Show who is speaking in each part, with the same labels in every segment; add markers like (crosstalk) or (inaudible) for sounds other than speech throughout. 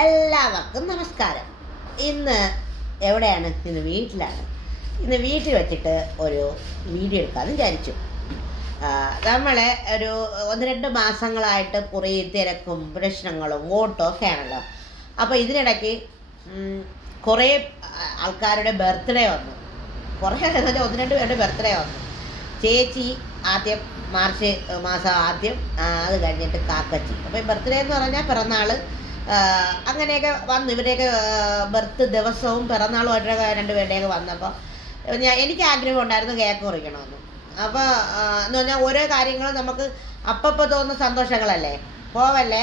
Speaker 1: എല്ലാവർക്കും നമസ്കാരം. ഇന്ന് എവിടെയാണ്? ഇന്ന് വീട്ടിലാണ്. ഇന്ന് വീട്ടിൽ വെച്ചിട്ട് ഒരു വീഡിയോ എടുക്കാമെന്ന് വിചാരിച്ചു. നമ്മളെ ഒരു ഒന്ന് രണ്ട് മാസങ്ങളായിട്ട് കുറേ തിരക്കും പ്രശ്നങ്ങളും ഓട്ടോ ഒക്കെ ആണല്ലോ. അപ്പോൾ ഇതിനിടയ്ക്ക് കുറേ ആൾക്കാരുടെ ബർത്ത്ഡേ വന്നു. കുറേ ഒന്ന് രണ്ട് പേരുടെ ബർത്ത്ഡേ വന്നു. ചേച്ചി ആദ്യം മാർച്ച് മാസം ആദ്യം അത് കഴിഞ്ഞിട്ട് കാക്കച്ചി. അപ്പോൾ ബർത്ത്ഡേ എന്ന് പറഞ്ഞാൽ പിറന്നാൾ അങ്ങനെയൊക്കെ വന്നു. ഇവരെയൊക്കെ ബർത്ത് ദിവസവും പിറന്നാളും അവരുടെ രണ്ടുപേരുടെയൊക്കെ വന്നപ്പോൾ ഞാൻ എനിക്ക് ആഗ്രഹം ഉണ്ടായിരുന്നു കേക്ക് മുറിക്കണമെന്ന്. അപ്പോൾ എന്ന് പറഞ്ഞാൽ ഓരോ കാര്യങ്ങളും നമുക്ക് അപ്പപ്പോൾ തോന്നുന്ന സന്തോഷങ്ങളല്ലേ? പോവല്ലേ?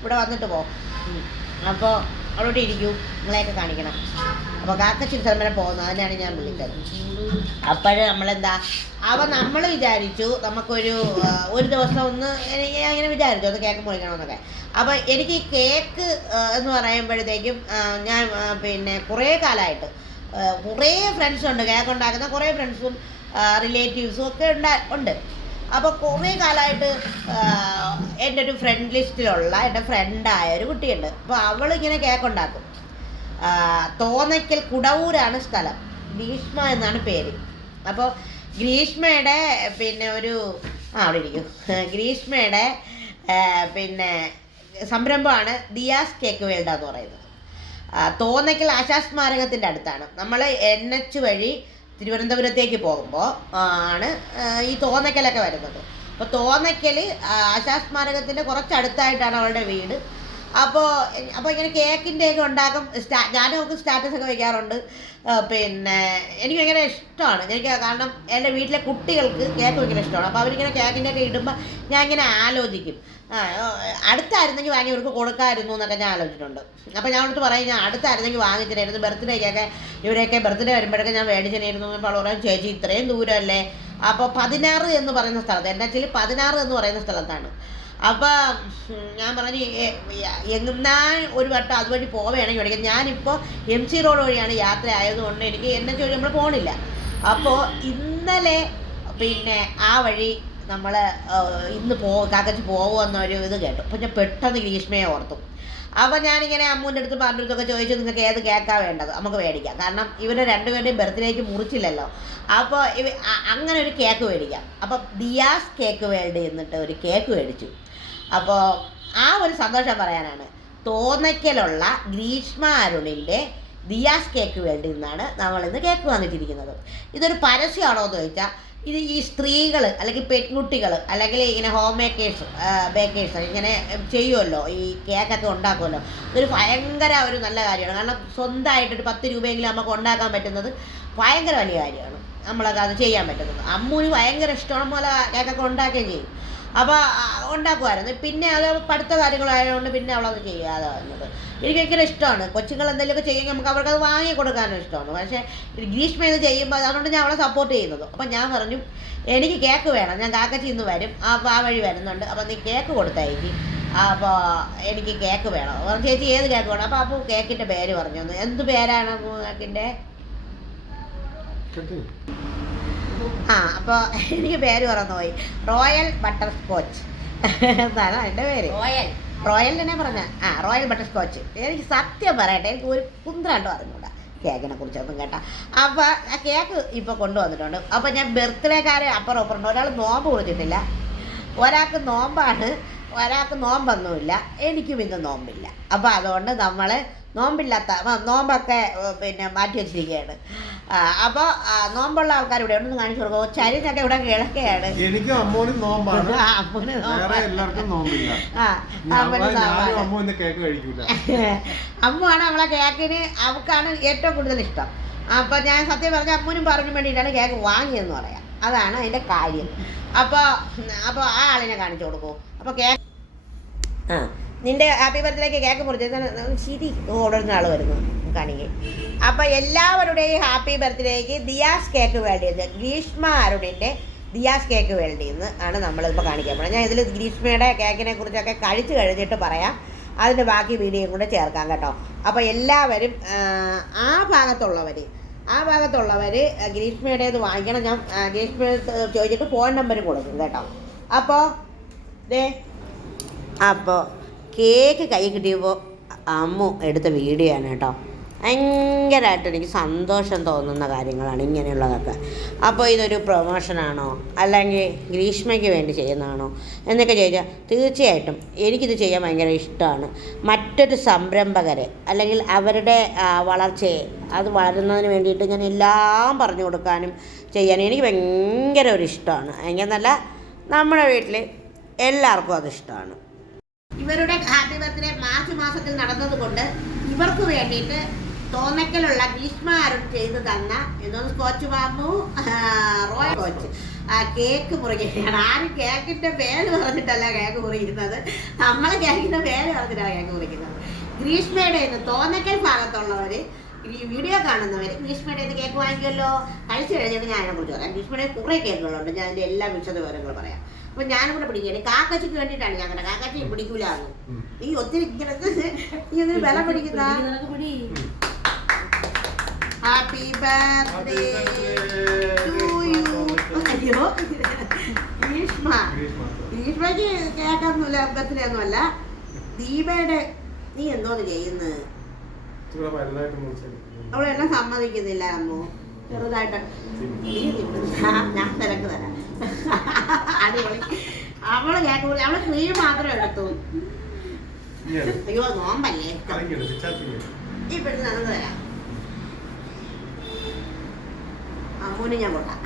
Speaker 1: ഇവിടെ വന്നിട്ട് പോ. അപ്പോൾ അവിടെ ഇരിക്കൂ. നിങ്ങളെയൊക്കെ കാണിക്കണം. അപ്പോൾ കാക്കച്ചി സ്ഥലം വരെ പോകുന്നു. അതിനാണ് ഞാൻ വിളിച്ചത്. അപ്പോഴേ നമ്മളെന്താ അവ നമ്മൾ വിചാരിച്ചു നമുക്കൊരു ഒരു ദിവസം ഒന്ന് അങ്ങനെ വിചാരിച്ചു. ഒന്ന് കേക്ക് മുറിക്കണമെന്നൊക്കെ. അപ്പോൾ എനിക്ക് ഈ കേക്ക് എന്ന് പറയുമ്പോഴത്തേക്കും ഞാൻ പിന്നെ കുറേ കാലമായിട്ട് കുറേ ഫ്രണ്ട്സ് ഉണ്ട്. കേക്ക് ഉണ്ടാക്കുന്ന കുറേ ഫ്രണ്ട്സും റിലേറ്റീവ്സും ഒക്കെ ഉണ്ടാ ഉണ്ട്. അപ്പോൾ കുറേ കാലമായിട്ട് എന്റെ ഒരു ഫ്രണ്ട് ലിസ്റ്റിലുള്ള എന്റെ ഫ്രണ്ടായ ഒരു കുട്ടിയുണ്ട്. അപ്പോൾ അവൾ ഇങ്ങനെ കേക്ക് ഉണ്ടാക്കും. തോന്നയ്ക്കൽ കുടവൂരാണ് സ്ഥലം. ഗ്രീഷ്മ എന്നാണ് പേര്. അപ്പോൾ ഗ്രീഷ്മയുടെ പിന്നെ ഒരു ആ അവിടെ ഇരിക്കും. ഗ്രീഷ്മയുടെ പിന്നെ സംരംഭമാണ് ദിയാസ് കേക്ക് വേൾഡ് എന്ന് പറയുന്നത്. തോന്നയ്ക്കൽ ആശാ സ്മാരകത്തിന്റെ അടുത്താണ്. നമ്മൾ എൻ എച്ച് വഴി തിരുവനന്തപുരത്തേക്ക് പോകുമ്പോൾ ആണ് ഈ തോന്നയ്ക്കലൊക്കെ വരുന്നത്. അപ്പോൾ തോന്നയ്ക്കൽ ആശാ സ്മാരകത്തിന്റെ കുറച്ചടുത്തായിട്ടാണ് അവളുടെ വീട്. അപ്പോൾ അപ്പോൾ ഇങ്ങനെ കേക്കിന്റെ ഒക്കെ ഉണ്ടാക്കും. സ്റ്റാ ഞാനും ഒക്കെ സ്റ്റാറ്റസ് ഒക്കെ വെക്കാറുണ്ട്. പിന്നെ എനിക്ക് ഭയങ്കര ഇഷ്ടമാണ്. എനിക്ക് കാരണം എന്റെ വീട്ടിലെ കുട്ടികൾക്ക് കേക്ക് ഭയങ്കര ഇഷ്ടമാണ്. അപ്പോൾ അവരിങ്ങനെ കേക്കിന്റെ ഒക്കെ ഇടുമ്പോൾ ഞാൻ ഇങ്ങനെ ആലോചിക്കും. അടുത്തായിരുന്നെങ്കിൽ വാങ്ങി ഇവർക്ക് കൊടുക്കാമായിരുന്നു എന്നൊക്കെ ഞാൻ ആലോചിച്ചിട്ടുണ്ട്. അപ്പോൾ ഞാൻ അടുത്ത് പറയും ഞാൻ അടുത്തായിരുന്നെങ്കിൽ വാങ്ങിച്ചിട്ടായിരുന്നു ബർത്ത്ഡേക്കൊക്കെ ഇവരെയൊക്കെ ബർത്ത്ഡേ വരുമ്പോഴൊക്കെ ഞാൻ മേടിച്ചിട്ടായിരുന്നു അപ്പോൾ പറയും ചേച്ചി ഇത്രയും ദൂരമല്ലേ? അപ്പോൾ പതിനാറ് എന്ന് പറയുന്ന സ്ഥലത്ത് എന്റെ ചില പതിനാറ് എന്ന് പറയുന്ന സ്ഥലത്താണ്. അപ്പോൾ ഞാൻ പറഞ്ഞു എ- എങ്ങുന്നാ ഒരു വട്ടം അതുവഴി പോവുകയാണെങ്കിൽ മേടിക്കാം ഞാനിപ്പോൾ എം സി റോഡ് വഴിയാണ് യാത്ര ആയതുകൊണ്ട് എനിക്ക് എന്നെ ചോദിച്ചു നമ്മൾ പോകണില്ല അപ്പോൾ ഇന്നലെ പിന്നെ ആ വഴി നമ്മൾ ഇന്ന് പോ കാക്കച്ച് പോകുമെന്നൊരു ഇത് കേട്ടു. അപ്പം ഞാൻ പെട്ടെന്ന് ഗ്രീഷ്മയെ ഓർത്തു. അപ്പം ഞാനിങ്ങനെ അമ്മൂന്റെ അടുത്ത് പറഞ്ഞ അടുത്തൊക്കെ ചോദിച്ചു നിങ്ങൾക്ക് ഏത് കേക്കാ വേണ്ടത്? നമുക്ക് മേടിക്കാം. കാരണം ഇവരെ രണ്ടുപേരുടെയും ബർത്ത്ഡേക്ക് മുറിച്ചില്ലല്ലോ. അപ്പോൾ അങ്ങനെ ഒരു കേക്ക് മേടിക്കാം. അപ്പം ദിയാസ് കേക്ക് വേൾഡ് എന്നിട്ട് ഒരു കേക്ക് മേടിച്ചു. അപ്പോൾ ആ ഒരു സന്തോഷം പറയാനാണ്. തോന്നയ്ക്കലുള്ള ഗ്രീഷ്മ അരുണിന്റെ ദിയാസ് കേക്ക് വേണ്ടി നിന്നാണ് നമ്മളിന്ന് കേക്ക് വന്നിട്ടിരിക്കുന്നത്. ഇതൊരു പരസ്യമാണോ എന്ന് ചോദിച്ചാൽ ഇത് ഈ സ്ത്രീകൾ അല്ലെങ്കിൽ പെൺകുട്ടികൾ അല്ലെങ്കിൽ ഇങ്ങനെ ഹോം മേക്കേഴ്സ് ബേക്കേഴ്സ് ഇങ്ങനെ ചെയ്യുമല്ലോ ഈ കേക്കൊക്കെ ഉണ്ടാക്കുമല്ലോ ഇതൊരു ഭയങ്കര ഒരു നല്ല കാര്യമാണ്. കാരണം സ്വന്തമായിട്ടൊരു പത്ത് രൂപയെങ്കിലും നമുക്ക് ഉണ്ടാക്കാൻ പറ്റുന്നത് ഭയങ്കര വലിയ കാര്യമാണ്. നമ്മളൊക്കെ അത് ചെയ്യാൻ പറ്റുന്നത്. അമ്മൂന് ഭയങ്കര ഇഷ്ടമാണ് പോലെ കേക്കൊക്കെ ഉണ്ടാക്കുകയും ചെയ്യും. അപ്പോൾ ഉണ്ടാക്കുമായിരുന്നു. പിന്നെ അത് പഠിത്ത കാര്യങ്ങളായതുകൊണ്ട് പിന്നെ അവളത് ചെയ്യാതെ വന്നത് എനിക്ക് ഭയങ്കര ഇഷ്ടമാണ്. കൊച്ചുങ്ങൾ എന്തെങ്കിലുമൊക്കെ ചെയ്യുമെങ്കിൽ നമുക്ക് അവർക്ക് അത് വാങ്ങി കൊടുക്കാനും ഇഷ്ടമാണ്. പക്ഷേ ഗ്രീഷ്മ ഇത് ചെയ്യുമ്പോൾ അതുകൊണ്ട് ഞാൻ അവളെ സപ്പോർട്ട് ചെയ്യുന്നത്. അപ്പം ഞാൻ പറഞ്ഞു എനിക്ക് കേക്ക് വേണം. ഞാൻ കാക്കച്ചി ഇന്ന് വരും. അപ്പോൾ ആ വഴി വരുന്നുണ്ട്. അപ്പം നീ കേക്ക് കൊടുത്തായിരിക്കും അപ്പോൾ എനിക്ക് കേക്ക് വേണം. പറഞ്ഞു ചേച്ചി ഏത് കേക്ക് വേണം? അപ്പോൾ അപ്പോൾ കേക്കിന്റെ പേര് പറഞ്ഞു. എന്ത് പേരാണ് കേക്കിന്റെ ആ അപ്പോൾ എനിക്ക് പേര് പറഞ്ഞു പോയി. റോയൽ ബട്ടർ സ്കോച്ച് എന്താണ് അതിന്റെ പേര്.
Speaker 2: റോയൽ.
Speaker 1: റോയൽ തന്നെ പറഞ്ഞ ആ റോയൽ ബട്ടർ സ്കോച്ച് എനിക്ക് സത്യം പറയട്ടെ എനിക്ക് ഒരു കുന്ത്രണ്ടോ അറിഞ്ഞൂടാ. കേക്കിനെ കുറിച്ചൊന്നും കേട്ടാ. അപ്പോൾ ആ കേക്ക് ഇപ്പോൾ കൊണ്ടുവന്നിട്ടുണ്ട്. അപ്പോൾ ഞാൻ ബർത്ത്ഡേക്കാരെ അപ്പുറം അപ്പുറം ഒരാൾ നോമ്പ് കൊടുത്തിട്ടില്ല. ഒരാൾക്ക് നോമ്പാണ്. ഒരാൾക്ക് നോമ്പൊന്നുമില്ല. എനിക്കും ഇന്ന് നോമ്പില്ല. അപ്പോൾ അതുകൊണ്ട് നമ്മൾ നോമ്പില്ലാത്ത നോമ്പൊക്കെ പിന്നെ മാറ്റി വെച്ചിരിക്കുകയാണ്. അപ്പോൾ നോമ്പുള്ള ആൾക്കാർ ഇവിടെ ഉണ്ടെന്ന് കാണിച്ചു കൊടുക്കും ചരിഞ്ഞൊക്കെ ഇവിടെ കിഴക്കെയാണ്
Speaker 3: എനിക്കും അമ്മോനും നോമ്പാണ്. എല്ലാവർക്കും നോമ്പില്ല.
Speaker 1: ആ അമ്മൂന്
Speaker 3: കേക്ക് കഴിക്കൂല. (laughs)
Speaker 1: അമ്മുവാണ് നമ്മളെ കേക്കിന് അവൾക്കാണ് ഏറ്റവും കൂടുതൽ ഇഷ്ടം. അപ്പോൾ ഞാൻ സത്യം പറഞ്ഞ അമ്മൂനും പറഞ്ഞു വേണ്ടിയിട്ടാണ് കേക്ക് വാങ്ങിയെന്ന് പറയാം. അതാണ് അതിന്റെ കാര്യം. അപ്പോൾ അപ്പോൾ ആ ആളിനെ കാണിച്ചു കൊടുക്കൂ അപ്പോൾ കേക്ക് ആ. നിന്റെ ഹാപ്പി ബർത്ത്ഡേക്ക് കേക്ക് മുറിച്ച് ശരി ഓടുന്ന ആൾ വരുന്നു കാണിക്കെ. അപ്പോൾ എല്ലാവരുടെയും ഹാപ്പി ബർത്ത്ഡേക്ക് ദിയാസ് കേക്ക് വേണ്ടിയത് ഗ്രീഷ്മ അരുണിന്റെ ദിയാസ് കേക്ക് വേണ്ടിയെന്ന് ആണ് നമ്മളിപ്പോൾ കാണിക്കാൻ പോകുന്നത് ഞാൻ ഇതിൽ ഗ്രീഷ്മയുടെ കേക്കിനെ കുറിച്ചൊക്കെ കഴിച്ച് കഴിഞ്ഞിട്ട് പറയാം. അതിന്റെ ബാക്കി വീഡിയോയും കൂടെ ചേർക്കാം കേട്ടോ. അപ്പോൾ എല്ലാവരും ആ, ഭാഗത്തുള്ളവർ ആ ഭാഗത്തുള്ളവർ ഗ്രീഷ്മയുടേത് വാങ്ങിക്കണം. ഞാൻ ഗ്രീഷ്മ ചോദിച്ചിട്ട് ഫോൺ നമ്പർ കൊടുക്കും കേട്ടോ. അപ്പോൾ ദേ അപ്പോൾ കേക്ക് കൈ കിട്ടിയപ്പോൾ അമ്മ എടുത്ത വീഡിയോ ആണ് കേട്ടോ. ഭയങ്കരമായിട്ട് എനിക്ക് സന്തോഷം തോന്നുന്ന കാര്യങ്ങളാണ് ഇങ്ങനെയുള്ളതൊക്കെ. അപ്പോൾ ഇതൊരു പ്രൊമോഷനാണോ അല്ലെങ്കിൽ ഗ്രീഷ്മയ്ക്ക് വേണ്ടി ചെയ്യുന്നതാണോ? എന്നൊക്കെ ചോദിച്ചാൽ തീർച്ചയായിട്ടും എനിക്കിത് ചെയ്യാൻ ഭയങ്കര ഇഷ്ടമാണ്. മറ്റൊരു സംരംഭകരെ അല്ലെങ്കിൽ അവരുടെ വളർച്ചയെ അത് വളരുന്നതിന് വേണ്ടിയിട്ട് ഞാൻ എല്ലാം പറഞ്ഞു കൊടുക്കാനും ചെയ്യാനും എനിക്ക് ഭയങ്കര ഒരു ഇഷ്ടമാണ്. എങ്ങനെന്നല്ല നമ്മുടെ വീട്ടിൽ എല്ലാവർക്കും അത് ഇഷ്ടമാണ്. ഇവരുടെ ഹാപ്പി ബർത്ത്ഡേ മാർച്ച് മാസത്തിൽ നടന്നതുകൊണ്ട് ഇവർക്ക് വേണ്ടിയിട്ട് തോന്നക്കലുള്ള അരുൺ ചെയ്തു തന്ന എന്തോ സ്കോച്ച് ബാബു റോയൽ കോച്ച് ആ കേക്ക് മുറിക്കുകയാണ്. ആരും കേക്കിന്റെ പേര് പറഞ്ഞിട്ടല്ല കേക്ക് മുറിയിരുന്നത് നമ്മൾ കേക്കിന്റെ പേര് പറഞ്ഞിട്ടാണ് കേക്ക് മുറിക്കുന്നത്. ഗ്രീഷ്മയുടെ തോന്നക്കൽ ഭാഗത്തുള്ളവർ ഈ വീഡിയോ കാണുന്നവർ ഭീഷ്മയുടെ ഇത് കേക്ക് വാങ്ങിക്കുമല്ലോ? കഴിച്ചു കഴിഞ്ഞിട്ട് ഞാൻ കുറിച്ച് പറയാം. ഭീഷ്മയുടെ കുറേ കേക്കുകളുണ്ട്. ഞാൻ അതിന്റെ എല്ലാ വിശദ വിവരങ്ങളും പറയാം. അപ്പൊ ഞാനും കൂടെ പിടിക്കുകയാണ് കാക്കച്ചിക്ക് വേണ്ടിയിട്ടാണ് ഞങ്ങളുടെ കാക്കച്ചി പിടിക്കൂലാന്ന്. നീ ഒത്തിരി ഇങ്ങനെ നീ ബലം പിടിക്കുന്ന ഹാപ്പി ബർത്ത്ഡേ ടു യു അയ്യോ. ഭീഷ്മ. ഭീഷ്മയ്ക്ക് കേക്കൊന്നുമില്ല ദീപയുടെ നീ എന്തോന്ന് ചെയ്യുന്നത്. അവളെന്നെ സമ്മതിക്കുന്നില്ല അമ്മു. ചെറുതായിട്ട്. ഞാൻ- തിരക്ക് തരാം. അടിപൊളി. അവൾ മുറി- അവൾ ക്രീം മാത്രം എടുത്തു. അയ്യോ നോമ്പല്ലേ? പെട്ടെന്ന് നടന്നു തരാം. അമ്മൂന് ഞാൻ കൊടുക്കാം.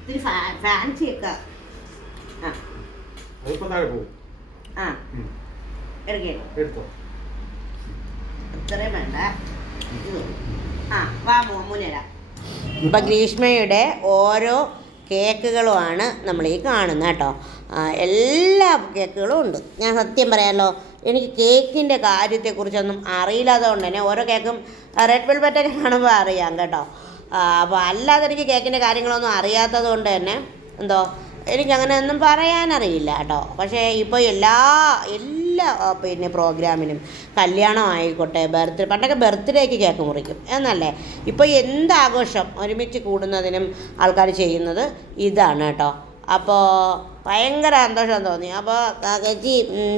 Speaker 1: ഇത്തിരി ഫാൻസി ഒക്കെ
Speaker 3: അതിപ്പോ താഴെ പോകും.
Speaker 1: ആ.
Speaker 3: എടുത്തോ.
Speaker 1: ഇത്രയും വേണ്ട. ഇത് ആ വാ മോമുനരാ ഇപ്പം ഗ്രീഷ്മയുടെ ഓരോ കേക്കുകളുമാണ് നമ്മൾ ഈ കാണുന്നത് കേട്ടോ. എല്ലാ കേക്കുകളും ഉണ്ട്. ഞാൻ സത്യം പറയാമല്ലോ എനിക്ക് കേക്കിന്റെ കാര്യത്തെക്കുറിച്ചൊന്നും അറിയില്ലാതെ കൊണ്ട് തന്നെ ഓരോ കേക്കും റെഡ് വെൽവെറ്റൊക്കെ കാണുമ്പോൾ അറിയാം കേട്ടോ. അപ്പോൾ അല്ലാതെ എനിക്ക് കേക്കിന്റെ കാര്യങ്ങളൊന്നും അറിയാത്തത് കൊണ്ട് തന്നെ എന്തോ എനിക്കങ്ങനെ ഒന്നും പറയാനറിയില്ല കേട്ടോ. പക്ഷേ ഇപ്പോൾ എല്ലാ എല്ലാ പിന്നെ പ്രോഗ്രാമിനും കല്യാണം ആയിക്കോട്ടെ ബർത്ത്ഡേ പണ്ടൊക്കെ ബർത്ത്ഡേക്ക് കേക്ക് മുറിക്കും. എന്നല്ലേ? ഇപ്പോൾ എന്താഘോഷം ഒരുമിച്ച് കൂടുന്നതിനും ആൾക്കാർ ചെയ്യുന്നത് ഇതാണ് കേട്ടോ. അപ്പോൾ ഭയങ്കര സന്തോഷം തോന്നി. അപ്പോൾ ചേച്ചി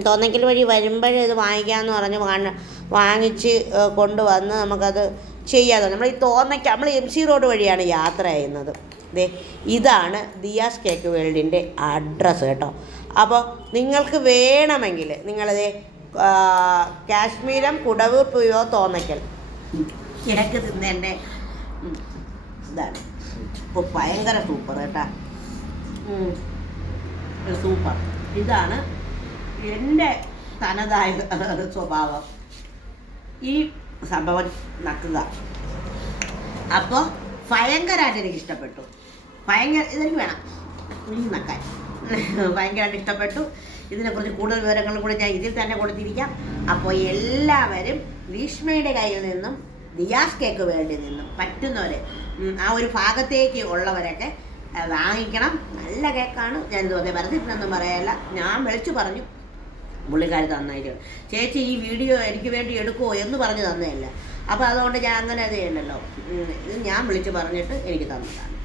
Speaker 1: തോന്നയ്ക്കൽ വഴി വരുമ്പോഴേ ഇത് വാങ്ങിക്കാമെന്ന് പറഞ്ഞ് വാങ്ങ വാങ്ങിച്ച് കൊണ്ടുവന്ന് നമുക്കത് ചെയ്യാതെ നമ്മൾ ഈ തോന്നയ്ക്ക് നമ്മൾ എം സി റോഡ് വഴിയാണ് യാത്ര ചെയ്യുന്നത്. ദേ ഇതാണ് ദിയാസ് കേക്ക് വേൾഡിന്റെ അഡ്രസ്സ് കേട്ടോ. അപ്പോൾ നിങ്ങൾക്ക് വേണമെങ്കിൽ നിങ്ങളത് കാശ്മീരം കുടവൂർ പുയോ തോന്നയ്ക്കൽ. കിഴക്ക് തിന്നേന്റെ ഇതാണ്. ഇപ്പോൾ ഭയങ്കര സൂപ്പർ കേട്ടാ. സൂപ്പർ ഇതാണ് എന്റെ തനതായ സ്വഭാവം. ഈ സംഭവം നക്കുക. അപ്പോൾ ഭയങ്കരമായിട്ട് എനിക്ക് ഇഷ്ടപ്പെട്ടു ഭയങ്കര ഇതെനിക്ക് വേണം. ഈ നക്കാൻ. (laughs) ഭയങ്കരമായിട്ട് ഇഷ്ടപ്പെട്ടു. ഇതിനെക്കുറിച്ച് കൂടുതൽ വിവരങ്ങൾ കൂടി ഞാൻ ഇതിൽ തന്നെ കൊടുത്തിരിക്കാം. അപ്പോൾ എല്ലാവരും ഭീഷ്മയുടെ കയ്യിൽ നിന്നും ദിയാസ് കേക്ക് വേണ്ടി നിന്നും പറ്റുന്നവർ ആ ഒരു ഭാഗത്തേക്ക് ഉള്ളവരൊക്കെ വാങ്ങിക്കണം. നല്ല കേക്കാണ്. ഞാൻ ഇതുപോലെ വെറുതെന്നൊന്നും പറയല്ല. ഞാൻ വിളിച്ചു പറഞ്ഞു. പുള്ളിക്കാരി തന്നായിട്ട് ചേച്ചി ഈ വീഡിയോ എനിക്ക് വേണ്ടി എടുക്കുമോ എന്ന് പറഞ്ഞ് തന്നതല്ല അപ്പോൾ അതുകൊണ്ട് ഞാൻ അങ്ങനെ അത് ചെയ്യണ്ടല്ലോ ഇത് ഞാൻ വിളിച്ച് പറഞ്ഞിട്ട് എനിക്ക് തന്നതാണ്.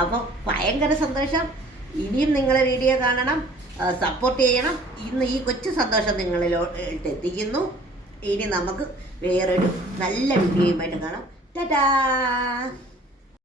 Speaker 1: അപ്പോൾ ഭയങ്കര സന്തോഷം. ഇനിയും നിങ്ങളെ വീഡിയോ കാണണം സപ്പോർട്ട് ചെയ്യണം. ഇന്ന് ഈ കൊച്ചു സന്തോഷം നിങ്ങളിലോട്ട് എത്തിക്കുന്നു ഇനി നമുക്ക് വേറൊരു നല്ല വീഡിയോയുമായിട്ട് കാണാം. ടാറ്റാ